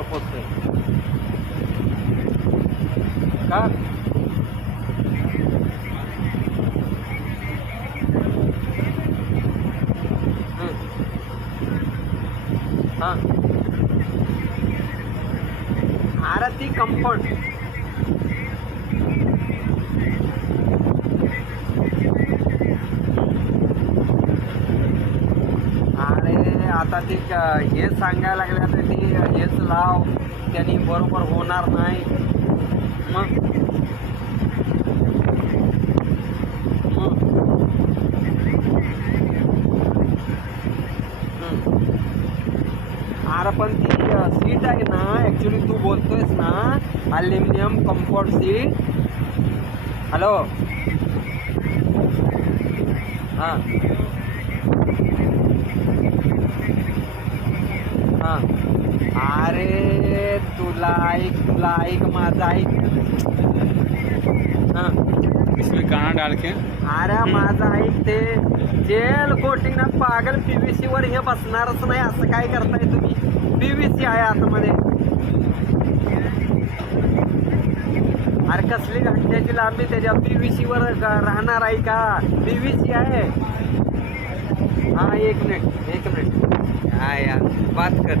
लवकर पोचतोय का. हां अरे ती कम्फर्ट अरे आता ती हे सांगायला लागले आता ती हेच लाव त्यांनी बरोबर होणार नाही. मग अरे पण ती सीट आहे ना ॲक्च्युली तू बोलतोयस ना ॲल्युमिनियम कम्फर्ट सीट. हॅलो हां हां अरे तुला ऐक माझं ऐक. हां इसमें कहाँ डाल के अरे माझं ऐक ते जेल कोटिंग ना पागल PVC वर हे बसणारच नाही असं काय करताय तुम्ही. PVC आहे आतमध्ये. अरे कसली घंट्याची लांबी त्याच्या PVC वर राहणार आहे का. PVC आहे. हा एक मिनिट काय यार बात कर.